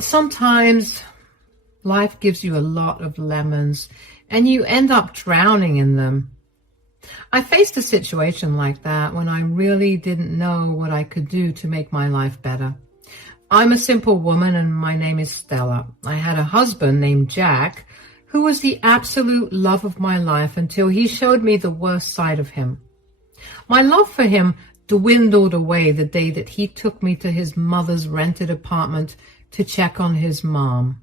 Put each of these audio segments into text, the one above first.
Sometimes life gives you a lot of lemons and you end up drowning in them. I faced a situation like that when I really didn't know what I could do to make my life better. I'm a simple woman and my name is Stella. I had a husband named Jack who was the absolute love of my life until he showed me the worst side of him. My love for him dwindled away the day that he took me to his mother's rented apartment to check on his mom.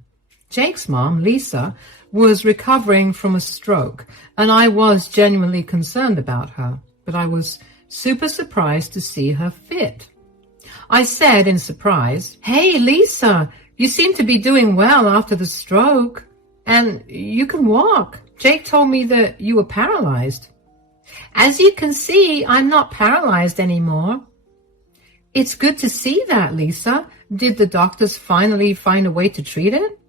Jake's mom, Lisa, was recovering from a stroke, and I was genuinely concerned about her, but I was super surprised to see her fit. I said in surprise, "Hey, Lisa, you seem to be doing well after the stroke, and you can walk. Jake told me that you were paralyzed." "As you can see, I'm not paralyzed anymore." "It's good to see that, Lisa. Did the doctors finally find a way to treat it?"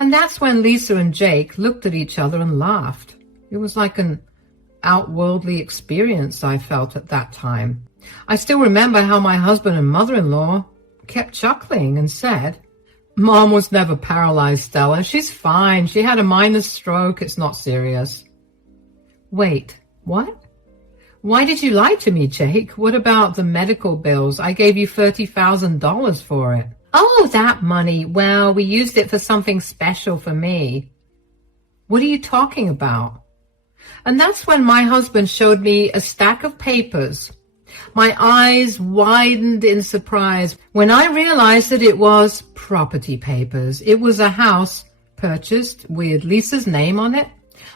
And that's when Lisa and Jake looked at each other and laughed. It was like an outworldly experience I felt at that time. I still remember how my husband and mother-in-law kept chuckling and said, "Mom was never paralyzed, Stella. She's fine. She had a minor stroke. It's not serious." Wait, what? Why did you lie to me, Jake? What about the medical bills? I gave you $30,000 for it. "Oh, that money. Well, we used it for something special for me." "What are you talking about?" And that's when my husband showed me a stack of papers. My eyes widened in surprise when I realized that it was property papers. It was a house purchased with Lisa's name on it.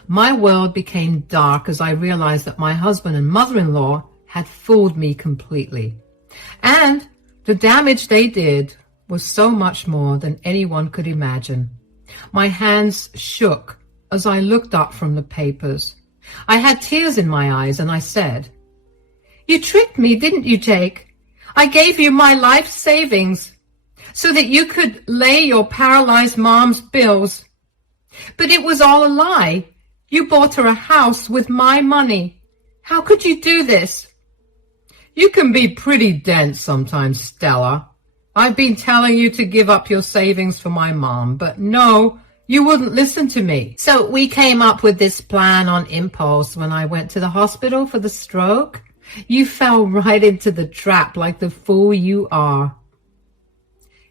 My world became dark as I realized that my husband and mother-in-law had fooled me completely. And the damage they did was so much more than anyone could imagine. My hands shook as I looked up from the papers. I had tears in my eyes and I said, "You tricked me, didn't you, Jake? I gave you my life savings so that you could lay your paralyzed mom's bills. But it was all a lie. You bought her a house with my money. How could you do this?" "You can be pretty dense sometimes, Stella. I've been telling you to give up your savings for my mom, but no, you wouldn't listen to me. So we came up with this plan on impulse when I went to the hospital for the stroke. You fell right into the trap like the fool you are."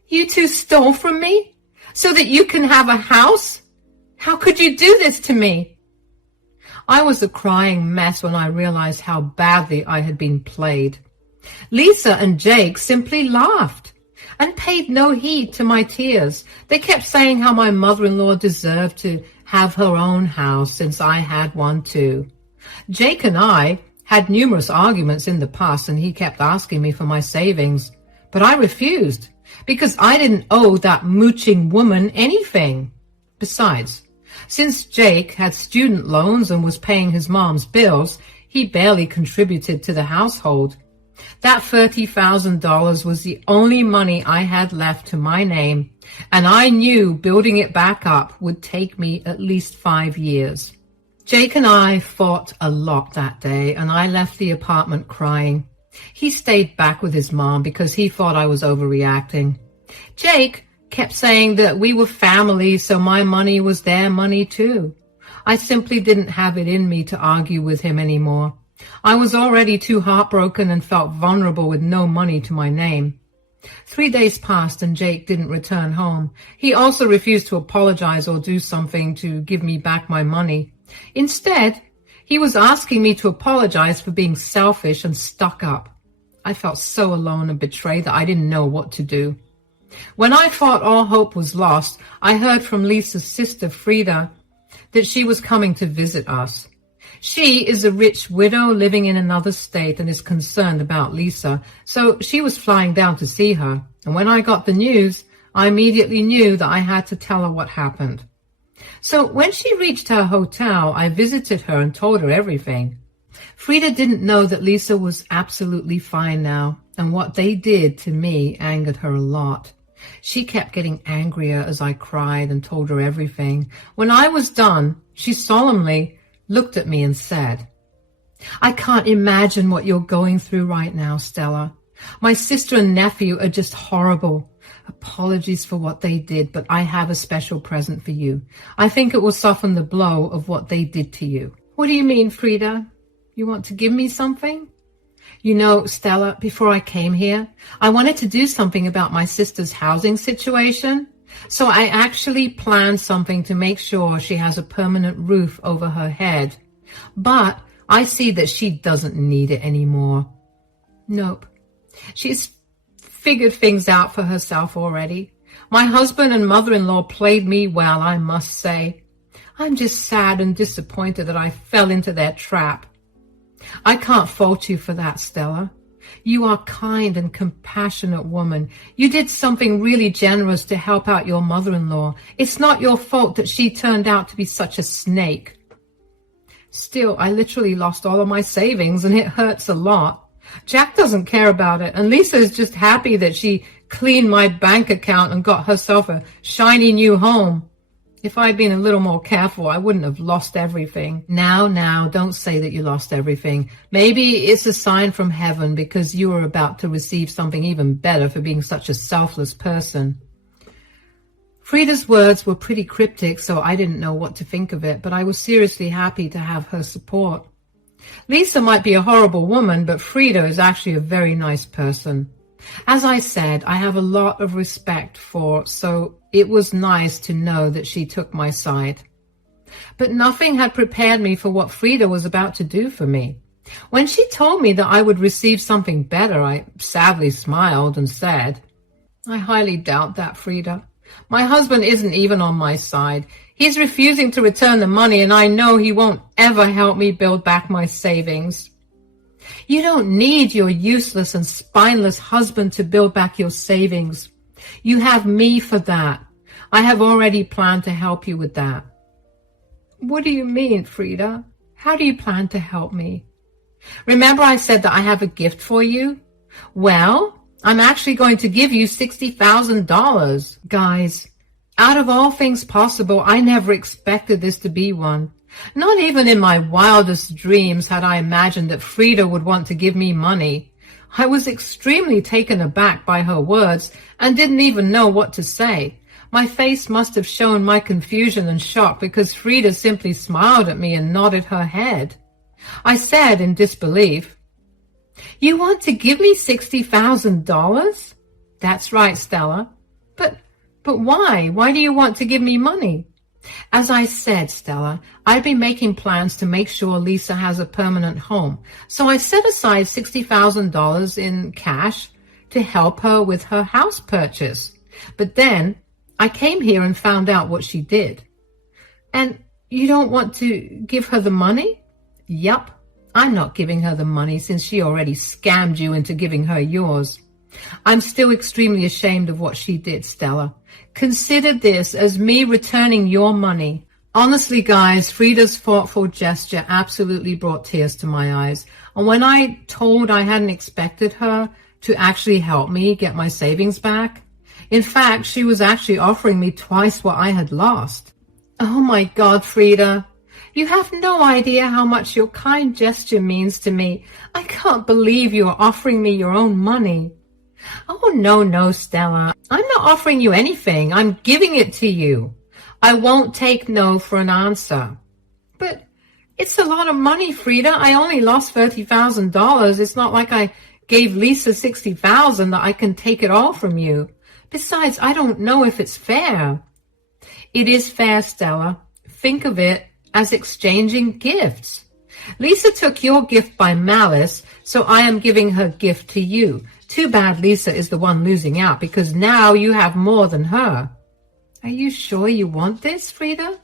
"You two stole from me so that you can have a house? How could you do this to me?" I was a crying mess when I realized how badly I had been played. Lisa and Jake simply laughed and paid no heed to my tears. They kept saying how my mother-in-law deserved to have her own house since I had one too. Jake and I had numerous arguments in the past and he kept asking me for my savings, but I refused because I didn't owe that mooching woman anything. Besides, since Jake had student loans and was paying his mom's bills, he barely contributed to the household. That $30,000 was the only money I had left to my name, and I knew building it back up would take me at least 5 years. Jake and I fought a lot that day, and I left the apartment crying. He stayed back with his mom because he thought I was overreacting. Jake kept saying that we were family, so my money was their money too. I simply didn't have it in me to argue with him anymore. I was already too heartbroken and felt vulnerable with no money to my name. 3 days passed and Jake didn't return home. He also refused to apologize or do something to give me back my money. Instead, he was asking me to apologize for being selfish and stuck up. I felt so alone and betrayed that I didn't know what to do. When I thought all hope was lost, I heard from Lisa's sister, Frida, that she was coming to visit us. She is a rich widow living in another state and is concerned about Lisa, so she was flying down to see her. And when I got the news, I immediately knew that I had to tell her what happened. So when she reached her hotel, I visited her and told her everything. Frida didn't know that Lisa was absolutely fine now, and what they did to me angered her a lot. She kept getting angrier as I cried and told her everything. When I was done, she solemnly looked at me and said, "I can't imagine what you're going through right now, Stella. My sister and nephew are just horrible. Apologies for what they did, but I have a special present for you. I think it will soften the blow of what they did to you." "What do you mean, Frida? You want to give me something?" "You know, Stella, before I came here, I wanted to do something about my sister's housing situation. So I actually planned something to make sure she has a permanent roof over her head. But I see that she doesn't need it anymore. Nope. She's figured things out for herself already. My husband and mother-in-law played me well, I must say. I'm just sad and disappointed that I fell into their trap. I can't fault you for that, Stella. You are a kind and compassionate woman. You did something really generous to help out your mother-in-law. It's not your fault that she turned out to be such a snake. Still, I literally lost all of my savings, and it hurts a lot. Jack doesn't care about it, and Lisa is just happy that she cleaned my bank account and got herself a shiny new home. If I'd been a little more careful, I wouldn't have lost everything. Now, don't say that you lost everything. Maybe it's a sign from heaven because you are about to receive something even better for being such a selfless person. Frida's words were pretty cryptic, so I didn't know what to think of it, but I was seriously happy to have her support. Lisa might be a horrible woman, but Frida is actually a very nice person. As I said, I have a lot of respect for, so it was nice to know that she took my side. But nothing had prepared me for what Frida was about to do for me. When she told me that I would receive something better, I sadly smiled and said, "I highly doubt that, Frida. My husband isn't even on my side. He's refusing to return the money, and I know he won't ever help me build back my savings." "You don't need your useless and spineless husband to build back your savings. You have me for that. I have already planned to help you with that." "What do you mean, Frida? How do you plan to help me?" "Remember I said that I have a gift for you? Well, I'm actually going to give you $60,000. Guys, out of all things possible, I never expected this to be one. Not even in my wildest dreams had I imagined that Frida would want to give me money. I was extremely taken aback by her words and didn't even know what to say. My face must have shown my confusion and shock because Frida simply smiled at me and nodded her head. I said in disbelief, "You want to give me $60,000? "That's right, Stella." But why? Why do you want to give me money?" "As I said, Stella, I've been making plans to make sure Lisa has a permanent home. So I set aside $60,000 in cash to help her with her house purchase. But then I came here and found out what she did." "And you don't want to give her the money?" "Yup. I'm not giving her the money since she already scammed you into giving her yours. I'm still extremely ashamed of what she did, Stella. Consider this as me returning your money." Honestly, guys, Frida's thoughtful gesture absolutely brought tears to my eyes. And when I told I hadn't expected her to actually help me get my savings back, in fact, she was actually offering me twice what I had lost. Oh my God, Frida. You have no idea how much your kind gesture means to me. I can't believe you are offering me your own money. "Oh, no, Stella. I'm not offering you anything. I'm giving it to you. I won't take no for an answer." "But it's a lot of money, Frida. I only lost $30,000. It's not like I gave Lisa $60,000 that I can take it all from you. Besides, I don't know if it's fair." "It is fair, Stella. Think of it as exchanging gifts. Lisa took your gift by malice, so I am giving her gift to you. Too bad Lisa is the one losing out because now you have more than her." "Are you sure you want this, Frida?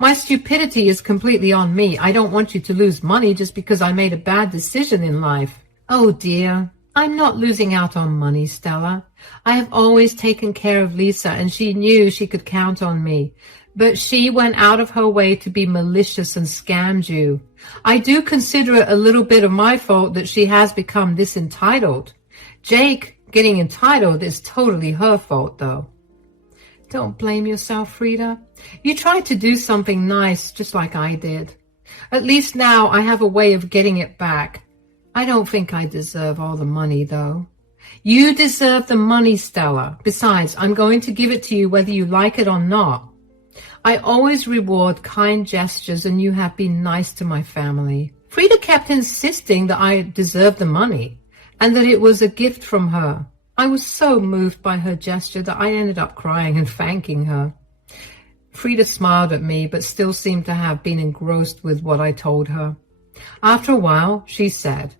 My stupidity is completely on me. I don't want you to lose money just because I made a bad decision in life." "Oh dear, I'm not losing out on money, Stella. I have always taken care of Lisa and she knew she could count on me. But she went out of her way to be malicious and scammed you. I do consider it a little bit of my fault that she has become this entitled. Jake getting entitled is totally her fault, though." "Don't blame yourself, Frida. You tried to do something nice, just like I did. At least now I have a way of getting it back. I don't think I deserve all the money, though. You deserve the money, Stella. Besides, I'm going to give it to you whether you like it or not. I always reward kind gestures, and you have been nice to my family. Frida kept insisting that I deserved the money and that it was a gift from her. I was so moved by her gesture that I ended up crying and thanking her. Frida smiled at me, but still seemed to have been engrossed with what I told her. After a while, she said,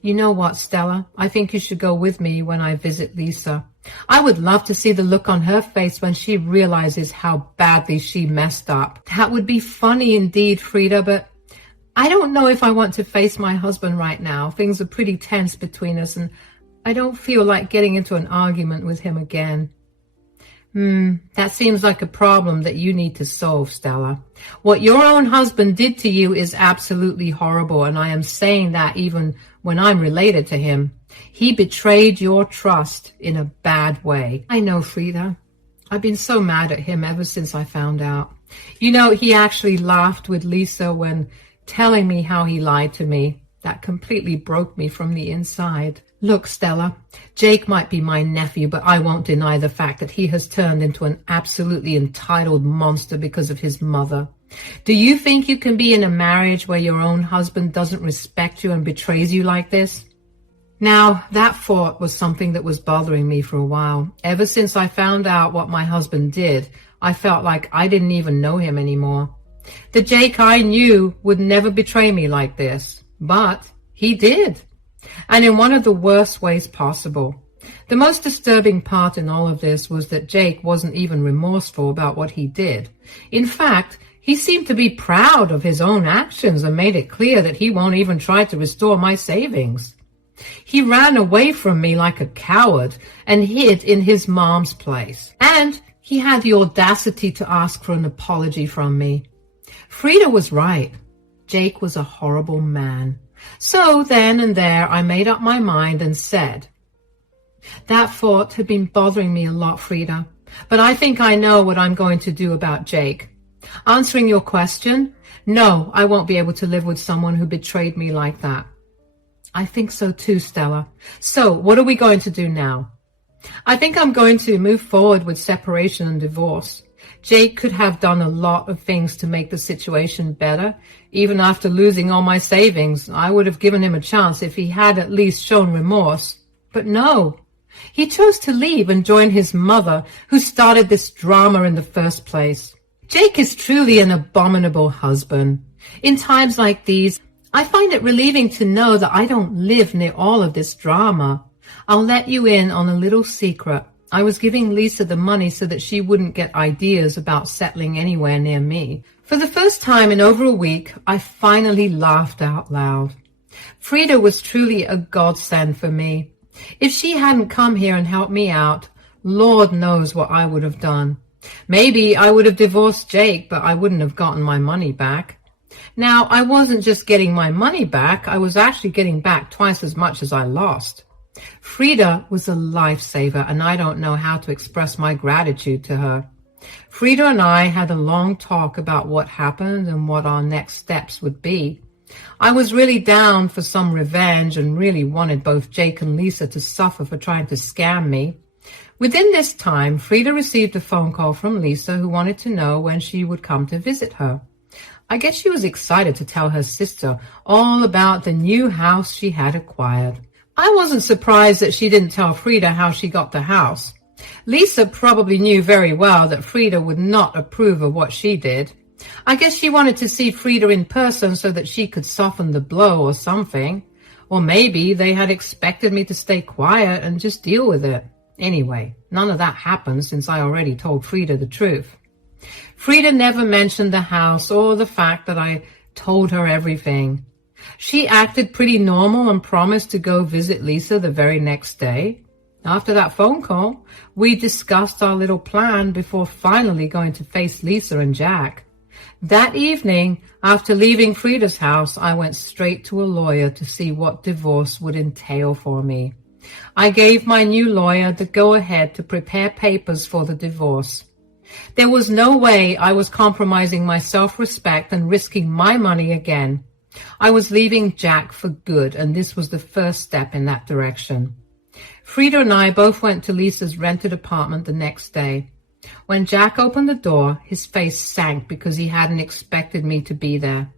"You know what, Stella? I think you should go with me when I visit Lisa. I would love to see the look on her face when she realizes how badly she messed up. That would be funny indeed, Frida, but I don't know if I want to face my husband right now. Things are pretty tense between us, and I don't feel like getting into an argument with him again." That seems like a problem that you need to solve, Stella. What your own husband did to you is absolutely horrible, and I am saying that even when I'm related to him. He betrayed your trust in a bad way. I know, Frida. I've been so mad at him ever since I found out. You know, he actually laughed with Lisa when telling me how he lied to me. That completely broke me from the inside. Look, Stella, Jake might be my nephew, but I won't deny the fact that he has turned into an absolutely entitled monster because of his mother. Do you think you can be in a marriage where your own husband doesn't respect you and betrays you like this? Now, that thought was something that was bothering me for a while. Ever since I found out what my husband did, I felt like I didn't even know him anymore. The Jake I knew would never betray me like this, but he did. And in one of the worst ways possible. The most disturbing part in all of this was that Jake wasn't even remorseful about what he did. In fact, he seemed to be proud of his own actions and made it clear that he won't even try to restore my savings. He ran away from me like a coward and hid in his mom's place. And he had the audacity to ask for an apology from me. Frida was right. Jake was a horrible man. So then and there I made up my mind and said, "That thought had been bothering me a lot, Frida, but I think I know what I'm going to do about Jake. Answering your question, no, I won't be able to live with someone who betrayed me like that." I think so too, Stella. So what are we going to do now? I think I'm going to move forward with separation and divorce. Jake could have done a lot of things to make the situation better. Even after losing all my savings, I would have given him a chance if he had at least shown remorse. But no, he chose to leave and join his mother, who started this drama in the first place. Jake is truly an abominable husband. In times like these, I find it relieving to know that I don't live near all of this drama. I'll let you in on a little secret. I was giving Lisa the money so that she wouldn't get ideas about settling anywhere near me. For the first time in over a week, I finally laughed out loud. Frida was truly a godsend for me. If she hadn't come here and helped me out, Lord knows what I would have done. Maybe I would have divorced Jake, but I wouldn't have gotten my money back. Now, I wasn't just getting my money back, I was actually getting back twice as much as I lost. Frida was a lifesaver, and I don't know how to express my gratitude to her. Frida and I had a long talk about what happened and what our next steps would be. I was really down for some revenge and really wanted both Jake and Lisa to suffer for trying to scam me. Within this time, Frida received a phone call from Lisa, who wanted to know when she would come to visit her. I guess she was excited to tell her sister all about the new house she had acquired. I wasn't surprised that she didn't tell Frida how she got the house. Lisa probably knew very well that Frida would not approve of what she did. I guess she wanted to see Frida in person so that she could soften the blow or something. Or maybe they had expected me to stay quiet and just deal with it. Anyway, none of that happened since I already told Frida the truth. Frida never mentioned the house or the fact that I told her everything. She acted pretty normal and promised to go visit Lisa the very next day. After that phone call, we discussed our little plan before finally going to face Lisa and Jack. That evening, after leaving Frida's house, I went straight to a lawyer to see what divorce would entail for me. I gave my new lawyer the go-ahead to prepare papers for the divorce. There was no way I was compromising my self-respect and risking my money again. I was leaving Jack for good, and this was the first step in that direction. Frida and I both went to Lisa's rented apartment the next day. When Jack opened the door, his face sank because he hadn't expected me to be there.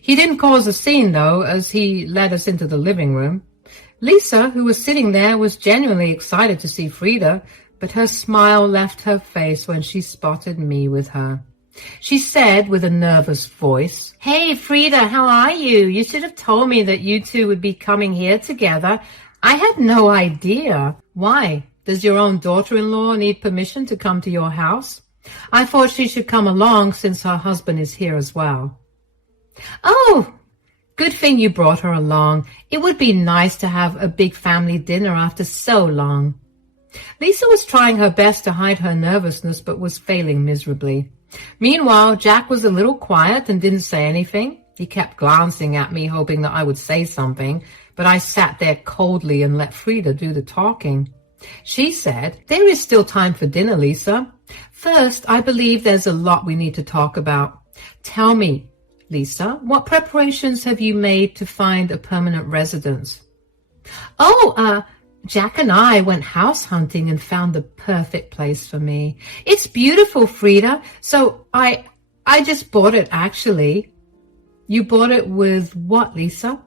He didn't cause a scene, though, as he led us into the living room. Lisa, who was sitting there, was genuinely excited to see Frida, but her smile left her face when she spotted me with her. She said with a nervous voice, "Hey, Frida, how are you? You should have told me that you two would be coming here together. I had no idea." "Why? Does your own daughter-in-law need permission to come to your house? I thought she should come along since her husband is here as well." "Oh, good thing you brought her along. It would be nice to have a big family dinner after so long." Lisa was trying her best to hide her nervousness, but was failing miserably. Meanwhile, Jack was a little quiet and didn't say anything. He kept glancing at me, hoping that I would say something, but I sat there coldly and let Frida do the talking. She said, "There is still time for dinner, Lisa. First, I believe there's a lot we need to talk about. Tell me, Lisa, what preparations have you made to find a permanent residence?" Jack and I went house hunting and found the perfect place for me. It's beautiful, Frida. So I just bought it, actually." "You bought it with what, Lisa?"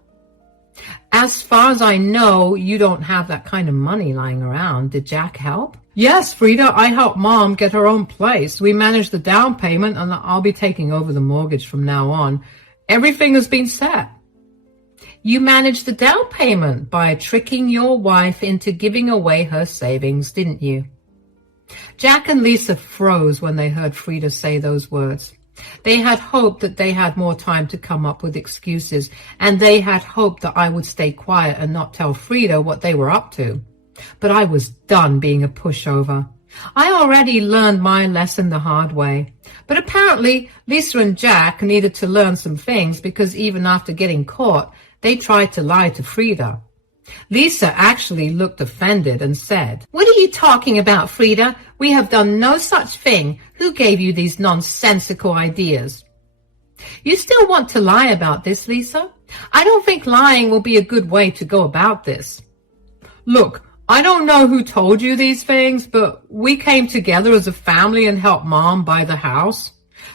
"As far as I know, you don't have that kind of money lying around. Did Jack help?" "Yes, Frida, I helped Mom get her own place. We managed the down payment, and I'll be taking over the mortgage from now on. Everything has been set." "You managed the down payment by tricking your wife into giving away her savings, didn't you?" Jack and Lisa froze when they heard Frida say those words. They had hoped that they had more time to come up with excuses, and they had hoped that I would stay quiet and not tell Frida what they were up to. But I was done being a pushover. I already learned my lesson the hard way. But apparently, Lisa and Jack needed to learn some things because even after getting caught, they tried to lie to Frida. Lisa actually looked offended and said, "What are you talking about, Frida? We have done no such thing. Who gave you these nonsensical ideas?" "You still want to lie about this, Lisa? I don't think lying will be a good way to go about this." "Look, I don't know who told you these things, but we came together as a family and helped Mom buy the house.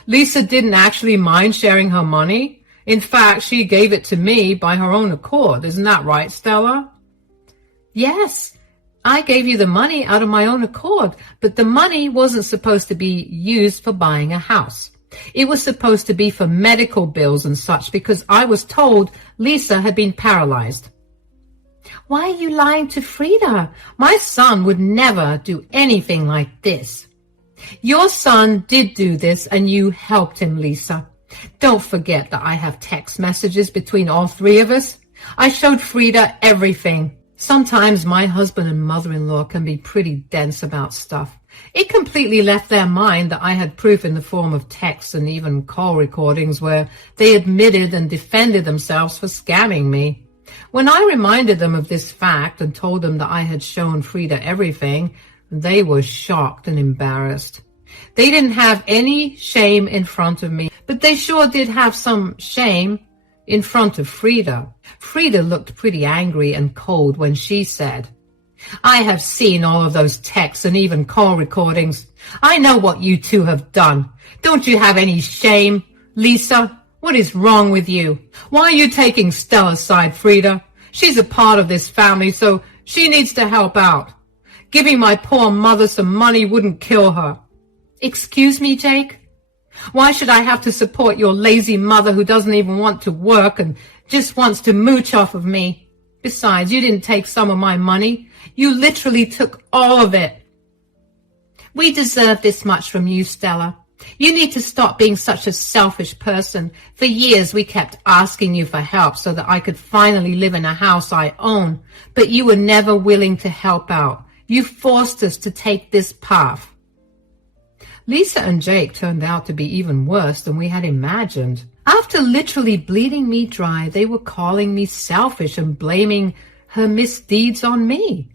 Lisa didn't actually mind sharing her money. In fact, she gave it to me by her own accord. Isn't that right, Stella?" "Yes, I gave you the money out of my own accord, but the money wasn't supposed to be used for buying a house. It was supposed to be for medical bills and such because I was told Lisa had been paralyzed." "Why are you lying to Frida? My son would never do anything like this." "Your son did do this and you helped him, Lisa. Don't forget that I have text messages between all three of us. I showed Frida everything. Sometimes my husband and mother-in-law can be pretty dense about stuff. It completely left their mind that I had proof in the form of texts and even call recordings where they admitted and defended themselves for scamming me. When I reminded them of this fact and told them that I had shown Frida everything, they were shocked and embarrassed. They didn't have any shame in front of me, but they sure did have some shame in front of Frida. Frida looked pretty angry and cold when she said, "I have seen all of those texts and even call recordings. I know what you two have done. Don't you have any shame? Lisa, what is wrong with you? Why are you taking Stella's side, Frida? She's a part of this family, so she needs to help out. Giving my poor mother some money wouldn't kill her." "Excuse me, Jake? Why should I have to support your lazy mother who doesn't even want to work and just wants to mooch off of me? Besides, you didn't take some of my money. You literally took all of it." "We deserve this much from you, Stella. You need to stop being such a selfish person. For years, we kept asking you for help so that I could finally live in a house I own, but you were never willing to help out. You forced us to take this path." Lisa and Jake turned out to be even worse than we had imagined. After literally bleeding me dry, they were calling me selfish and blaming her misdeeds on me.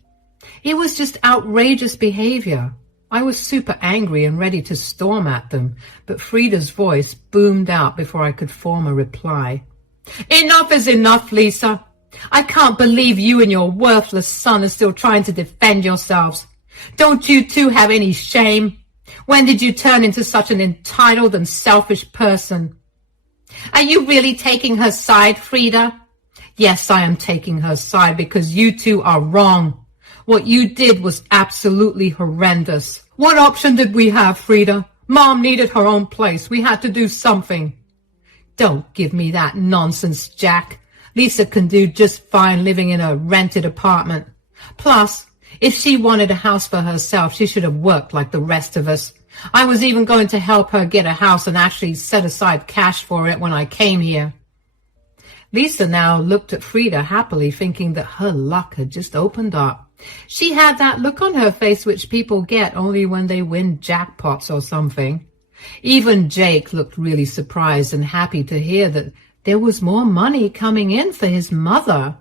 It was just outrageous behavior. I was super angry and ready to storm at them, but Frida's voice boomed out before I could form a reply. "Enough is enough, Lisa. I can't believe you and your worthless son are still trying to defend yourselves. Don't you two have any shame? When did you turn into such an entitled and selfish person? Are you really taking her side, Frida? Yes, I am taking her side because you two are wrong. What you did was absolutely horrendous. What option did we have, Frida? Mom needed her own place. We had to do something. Don't give me that nonsense, Jack. Lisa can do just fine living in a rented apartment. Plus, if she wanted a house for herself, she should have worked like the rest of us. I was even going to help her get a house and actually set aside cash for it when I came here. Lisa now looked at Frida happily, thinking that her luck had just opened up. She had that look on her face which people get only when they win jackpots or something. Even Jake looked really surprised and happy to hear that there was more money coming in for his mother.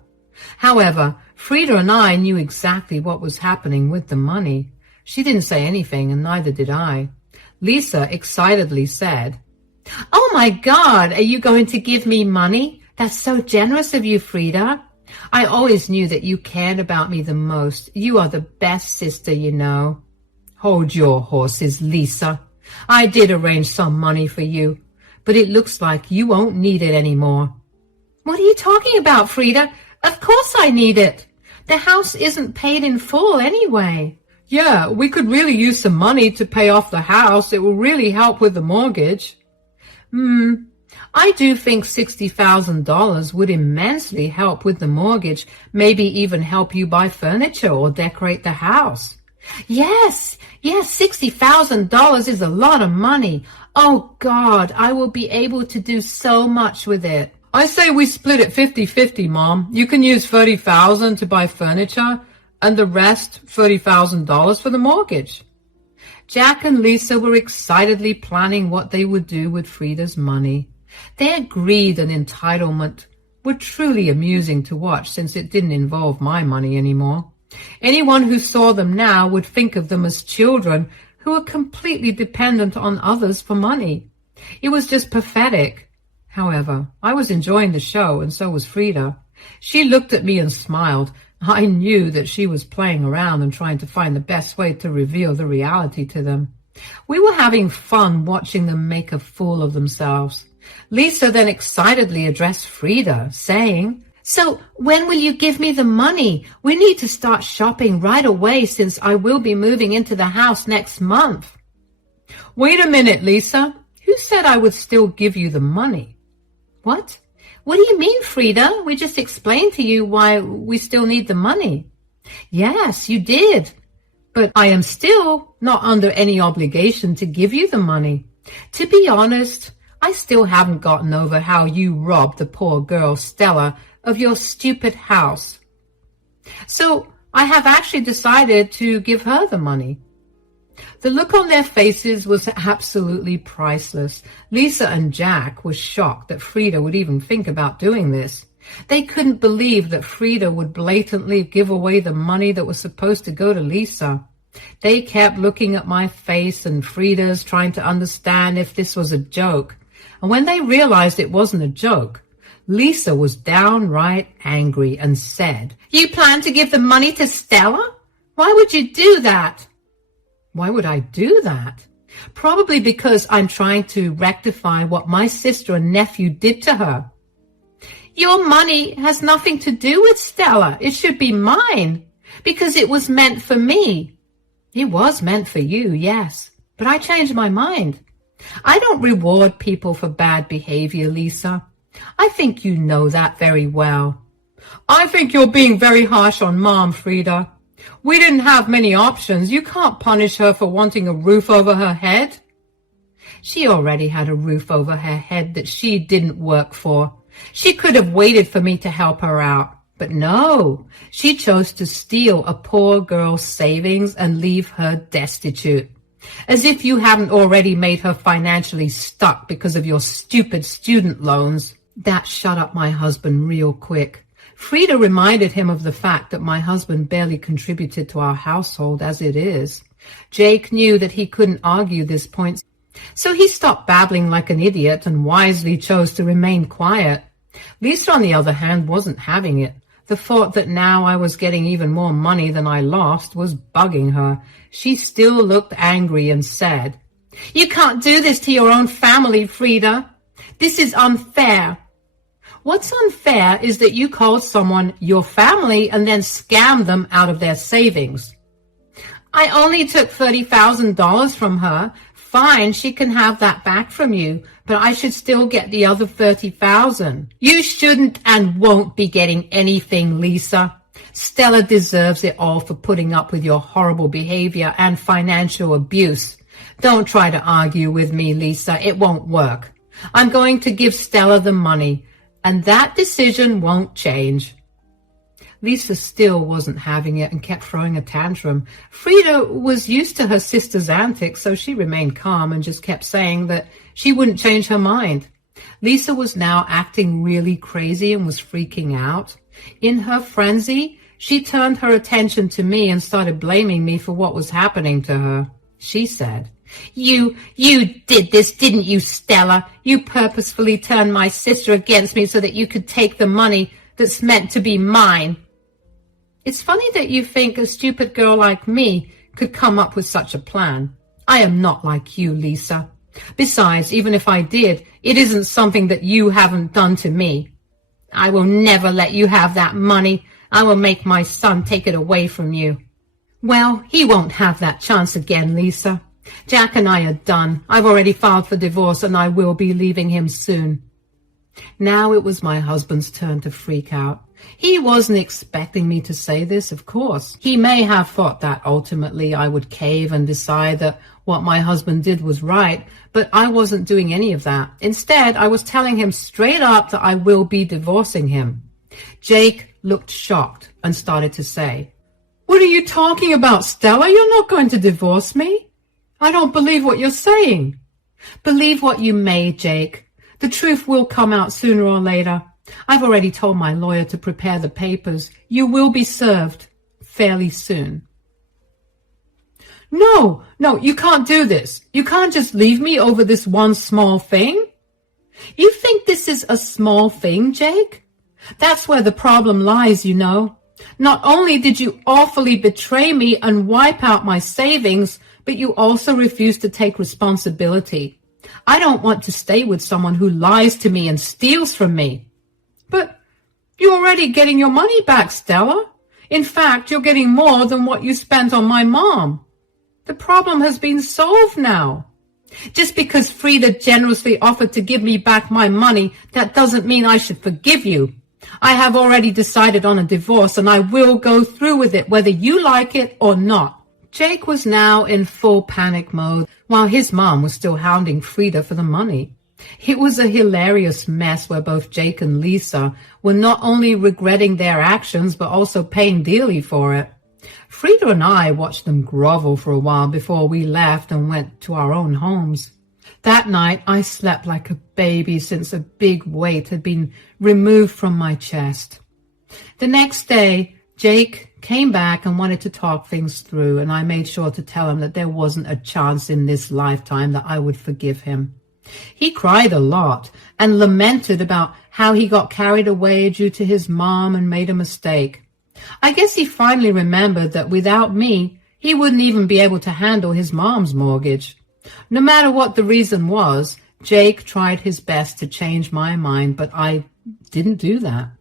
However, Frida and I knew exactly what was happening with the money. She didn't say anything, and neither did I. Lisa excitedly said, "Oh my God, are you going to give me money? That's so generous of you, Frida. I always knew that you cared about me the most. You are the best sister, you know." "Hold your horses, Lisa. I did arrange some money for you, but it looks like you won't need it anymore." "What are you talking about, Frida? Of course I need it. The house isn't paid in full anyway." "Yeah, we could really use some money to pay off the house. It will really help with the mortgage." I do think $60,000 would immensely help with the mortgage, maybe even help you buy furniture or decorate the house." Yes, $60,000 is a lot of money. Oh God, I will be able to do so much with it. "I say we split it 50-50, Mom. You can use $30,000 to buy furniture and the rest, $30,000 for the mortgage." Jack and Lisa were excitedly planning what they would do with Frida's money. Their greed and entitlement were truly amusing to watch since it didn't involve my money anymore. Anyone who saw them now would think of them as children who were completely dependent on others for money. It was just pathetic. However, I was enjoying the show, and so was Frida. She looked at me and smiled. I knew that she was playing around and trying to find the best way to reveal the reality to them. We were having fun watching them make a fool of themselves. Lisa then excitedly addressed Frida, saying, "So when will you give me the money? We need to start shopping right away since I will be moving into the house next month." "Wait a minute, Lisa. Who said I would still give you the money?" "What? What do you mean, Frida? We just explained to you why we still need the money." "Yes, you did. But I am still not under any obligation to give you the money. To be honest, I still haven't gotten over how you robbed the poor girl, Stella, of your stupid house. So I have actually decided to give her the money." The look on their faces was absolutely priceless. Lisa and Jack were shocked that Frida would even think about doing this. They couldn't believe that Frida would blatantly give away the money that was supposed to go to Lisa. They kept looking at my face and Frida's, trying to understand if this was a joke. And when they realized it wasn't a joke, Lisa was downright angry and said, "You plan to give the money to Stella? Why would you do that?" "Why would I do that?" "Probably because I'm trying to rectify what my sister and nephew did to her." "Your money has nothing to do with Stella. It should be mine, because it was meant for me." "It was meant for you, yes, but I changed my mind. I don't reward people for bad behavior, Lisa. I think you know that very well." "I think you're being very harsh on Mom, Frida. We didn't have many options. You can't punish her for wanting a roof over her head." She already had a roof over her head that she didn't work for. She could have waited for me to help her out. But no, she chose to steal a poor girl's savings and leave her destitute. As if you haven't already made her financially stuck because of your stupid student loans. That shut up my husband real quick. Frida reminded him of the fact that my husband barely contributed to our household as it is. Jake knew that he couldn't argue this point, so he stopped babbling like an idiot and wisely chose to remain quiet. Lisa, on the other hand, wasn't having it. The thought that now I was getting even more money than I lost was bugging her. She still looked angry and said, "You can't do this to your own family, Frida. This is unfair." "What's unfair is that you called someone your family and then scammed them out of their savings." "I only took $30,000 from her. Fine, she can have that back from you, but I should still get the other $30,000. "You shouldn't and won't be getting anything, Lisa. Stella deserves it all for putting up with your horrible behavior and financial abuse. Don't try to argue with me, Lisa. It won't work. I'm going to give Stella the money, and that decision won't change." Lisa still wasn't having it and kept throwing a tantrum. Frida was used to her sister's antics, so she remained calm and just kept saying that she wouldn't change her mind. Lisa was now acting really crazy and was freaking out. In her frenzy, she turned her attention to me and started blaming me for what was happening to her. She said, You did this, didn't you, Stella? You purposefully turned my sister against me so that you could take the money that's meant to be mine." "It's funny that you think a stupid girl like me could come up with such a plan. I am not like you, Lisa. Besides, even if I did, it isn't something that you haven't done to me. I will never let you have that money. I will make my son take it away from you." "Well, he won't have that chance again, Lisa. Jack and I are done. I've already filed for divorce and I will be leaving him soon." Now it was my husband's turn to freak out. He wasn't expecting me to say this, of course. He may have thought that ultimately I would cave and decide that what my husband did was right, but I wasn't doing any of that. Instead, I was telling him straight up that I will be divorcing him. Jake looked shocked and started to say, "What are you talking about, Stella? You're not going to divorce me. I don't believe what you're saying." "Believe what you may, Jake. The truth will come out sooner or later. I've already told my lawyer to prepare the papers. You will be served fairly soon." No, you can't do this. You can't just leave me over this one small thing." "You think this is a small thing, Jake? That's where the problem lies, you know. Not only did you awfully betray me and wipe out my savings, but you also refused to take responsibility. I don't want to stay with someone who lies to me and steals from me." "But you're already getting your money back, Stella. In fact, you're getting more than what you spent on my mom. The problem has been solved now." "Just because Frida generously offered to give me back my money, that doesn't mean I should forgive you. I have already decided on a divorce and I will go through with it whether you like it or not." Jake was now in full panic mode while his mom was still hounding Frida for the money. It was a hilarious mess where both Jake and Lisa were not only regretting their actions but also paying dearly for it. Frida and I watched them grovel for a while before we left and went to our own homes. That night I slept like a baby since a big weight had been removed from my chest. The next day, Jake came back and wanted to talk things through, and I made sure to tell him that there wasn't a chance in this lifetime that I would forgive him. He cried a lot and lamented about how he got carried away due to his mom and made a mistake. I guess he finally remembered that without me, he wouldn't even be able to handle his mom's mortgage. No matter what the reason was, Jake tried his best to change my mind, but I didn't do that.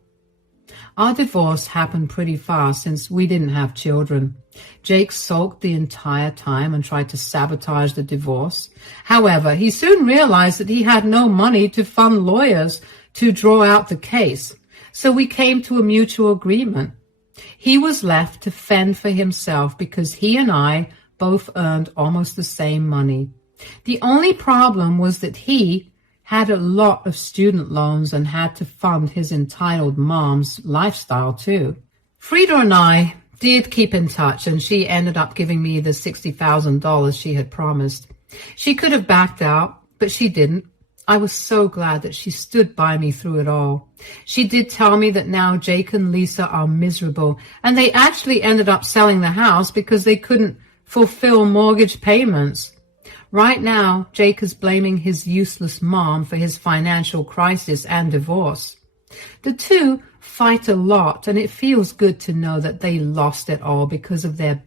Our divorce happened pretty fast since we didn't have children. Jake sulked the entire time and tried to sabotage the divorce. However, he soon realized that he had no money to fund lawyers to draw out the case, so we came to a mutual agreement. He was left to fend for himself because he and I both earned almost the same money. The only problem was that he had a lot of student loans and had to fund his entitled mom's lifestyle too. Frida and I did keep in touch, and she ended up giving me the $60,000 she had promised. She could have backed out, but she didn't. I was so glad that she stood by me through it all. She did tell me that now Jake and Lisa are miserable, and they actually ended up selling the house because they couldn't fulfill mortgage payments. Right now, Jake is blaming his useless mom for his financial crisis and divorce. The two fight a lot, and it feels good to know that they lost it all because of their